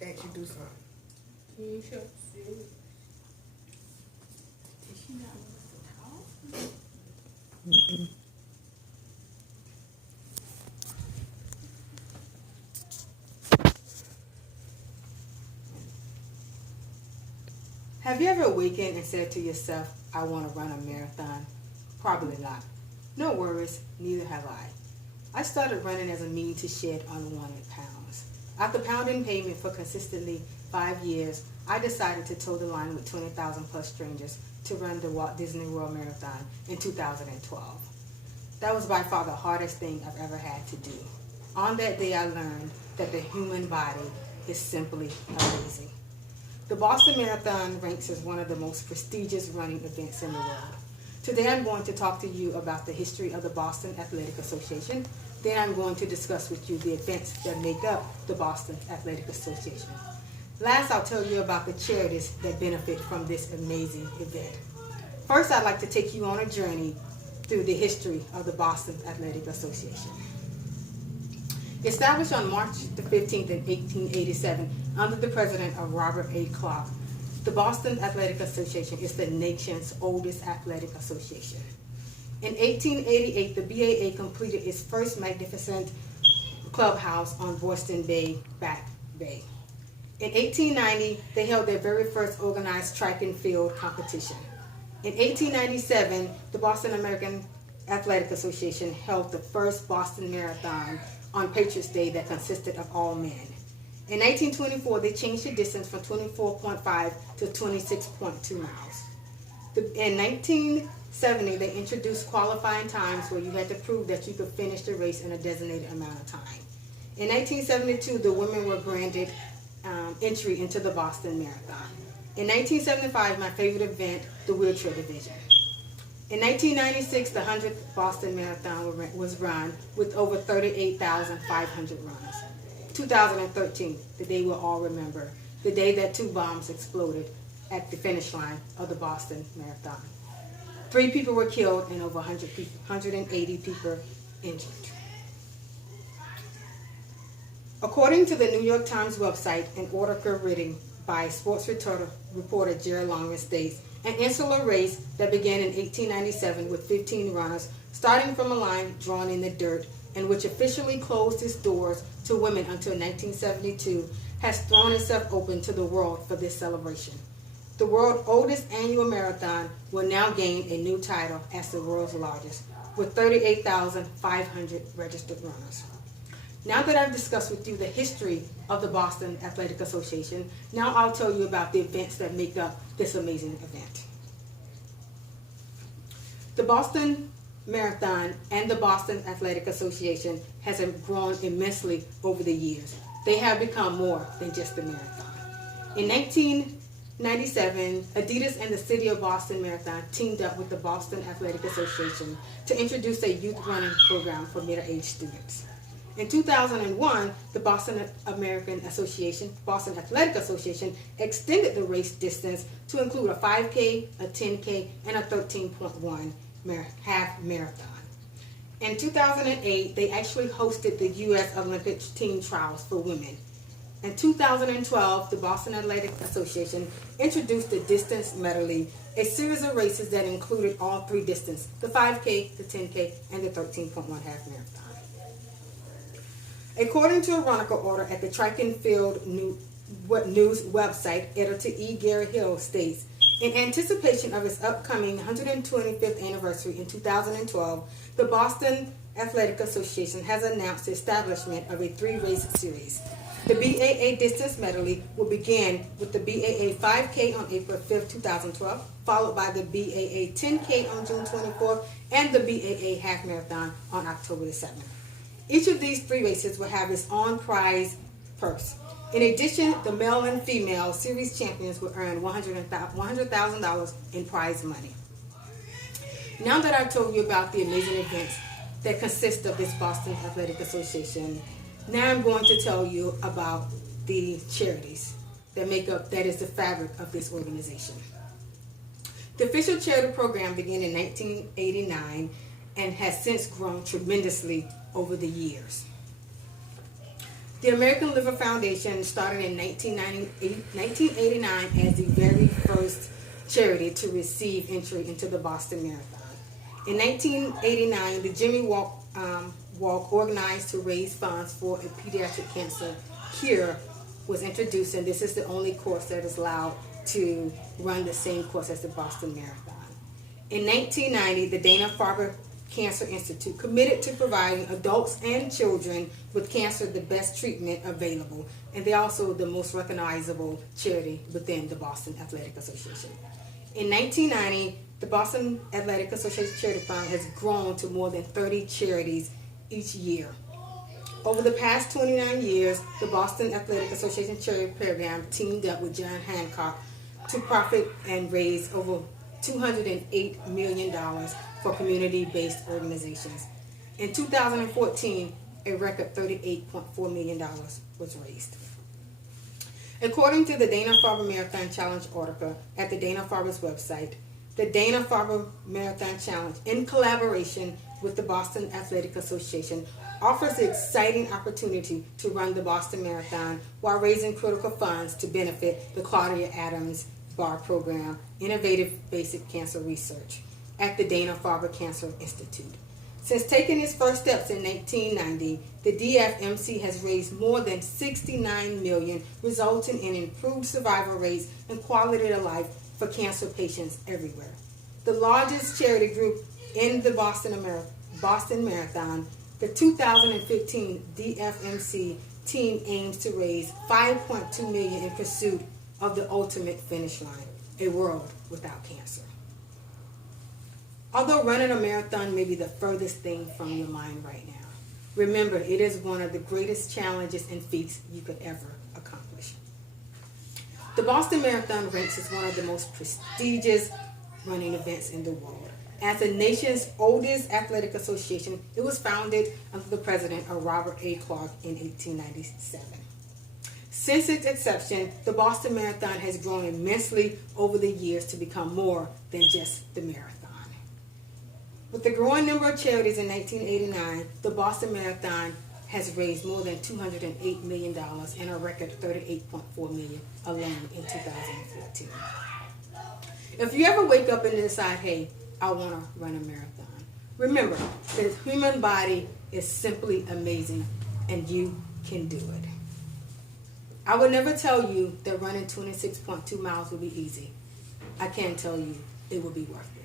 that you do something. You sure? Did she not want us to talk? Have you ever awakened and said to yourself, I want to run a marathon? Probably not. No worries, neither have I started running as a means to shed unwanted pounds. After pounding pavement for consistently 5 years, I decided to toe the line with 20,000 plus strangers to run the Walt Disney World Marathon in 2012. That was by far the hardest thing I've ever had to do. On that day, I learned that the human body is simply amazing. The Boston Marathon ranks as one of the most prestigious running events in the world. Today I'm going to talk to you about the history of the Boston Athletic Association. Then I'm going to discuss with you the events that make up the Boston Athletic Association. Last, I'll tell you about the charities that benefit from this amazing event. First, I'd like to take you on a journey through the history of the Boston Athletic Association. Established on March the 15th in 1887 under the president of Robert A. Clark, the Boston Athletic Association is the nation's oldest athletic association. In 1888, the BAA completed its first magnificent clubhouse on Boston Bay, Back Bay. In 1890, they held their very first organized track and field competition. In 1897, the Boston American Athletic Association held the first Boston Marathon on Patriots Day that consisted of all men. In 1924, they changed the distance from 24.5 to 26.2 miles. In 1970, they introduced qualifying times where you had to prove that you could finish the race in a designated amount of time. In 1972, the women were granted entry into the Boston Marathon. In 1975, my favorite event, the wheelchair division. In 1996, the 100th Boston Marathon was run with over 38,500 runners. 2013, the day we'll all remember, the day that 2 bombs exploded at the finish line of the Boston Marathon. 3 people were killed and over 180 people injured. According to the New York Times website, an article written by sports reporter Jerry Longman states, an insular race that began in 1897 with 15 runners, starting from a line drawn in the dirt, and which officially closed its doors to women until 1972, has thrown itself open to the world for this celebration. The world's oldest annual marathon will now gain a new title as the world's largest, with 38,500 registered runners. Now that I've discussed with you the history of the Boston Athletic Association, now I'll tell you about the events that make up this amazing event. The Boston Marathon and the Boston Athletic Association has grown immensely over the years. They have become more than just a marathon. In 1997, Adidas and the City of Boston Marathon teamed up with the Boston Athletic Association to introduce a youth running program for middle-aged students. In 2001, the Boston Athletic Association extended the race distance to include a 5K, a 10K, and a 13.1 half marathon. In 2008, they actually hosted the U.S. Olympic team trials for women. In 2012, the Boston Athletic Association introduced the distance medley, a series of races that included all 3 distances, the 5K, the 10K, and the 13.1 half marathon. According to a Ronica order at the Track and Field News website, editor E. Gary Hill states, in anticipation of its upcoming 125th anniversary in 2012, the Boston Athletic Association has announced the establishment of a 3-race series. The BAA Distance Medley will begin with the BAA 5K on April 5, 2012, followed by the BAA 10K on June 24th, and the BAA Half Marathon on October 7th. Each of these 3 races will have its own prize purse. In addition, the male and female series champions will earn $100,000 in prize money. Now that I've told you about the amazing events that consist of this Boston Athletic Association, now I'm going to tell you about the charities that is the fabric of this organization. The official charity program began in 1989 and has since grown tremendously over the years. The American Liver Foundation started in 1989 as the very first charity to receive entry into the Boston Marathon. In 1989, the Jimmy Walk organized to raise funds for a pediatric cancer cure was introduced, and this is the only course that is allowed to run the same course as the Boston Marathon. In 1990, the Dana-Farber Cancer Institute committed to providing adults and children with cancer the best treatment available, and they're also the most recognizable charity within the Boston Athletic Association. In 1990, the Boston Athletic Association Charity Fund has grown to more than 30 charities each year. Over the past 29 years, the Boston Athletic Association Charity Program teamed up with John Hancock to profit and raise over $208 million for community-based organizations. In 2014, a record $38.4 million was raised. According to the Dana-Farber Marathon Challenge article at the Dana-Farber's website, the Dana-Farber Marathon Challenge, in collaboration with the Boston Athletic Association, offers the exciting opportunity to run the Boston Marathon while raising critical funds to benefit the Claudia Adams Barr Program, Innovative Basic Cancer Research, at the Dana-Farber Cancer Institute. Since taking its first steps in 1990, the DFMC has raised more than $69 million, resulting in improved survival rates and quality of life for cancer patients everywhere. The largest charity group in the Boston Marathon, the 2015 DFMC team aims to raise $5.2 million in pursuit of the ultimate finish line, a world without cancer. Although running a marathon may be the furthest thing from your mind right now, remember it is one of the greatest challenges and feats you could ever accomplish. The Boston Marathon ranks as one of the most prestigious running events in the world. As the nation's oldest athletic association, it was founded under the president of Robert A. Clark in 1897. Since its inception, the Boston Marathon has grown immensely over the years to become more than just the marathon. With the growing number of charities in 1989, the Boston Marathon has raised more than $208 million and a record $38.4 million alone in 2015. If you ever wake up and decide, hey, I want to run a marathon, remember, the human body is simply amazing and you can do it. I would never tell you that running 26.2 miles will be easy. I can tell you it will be worth it.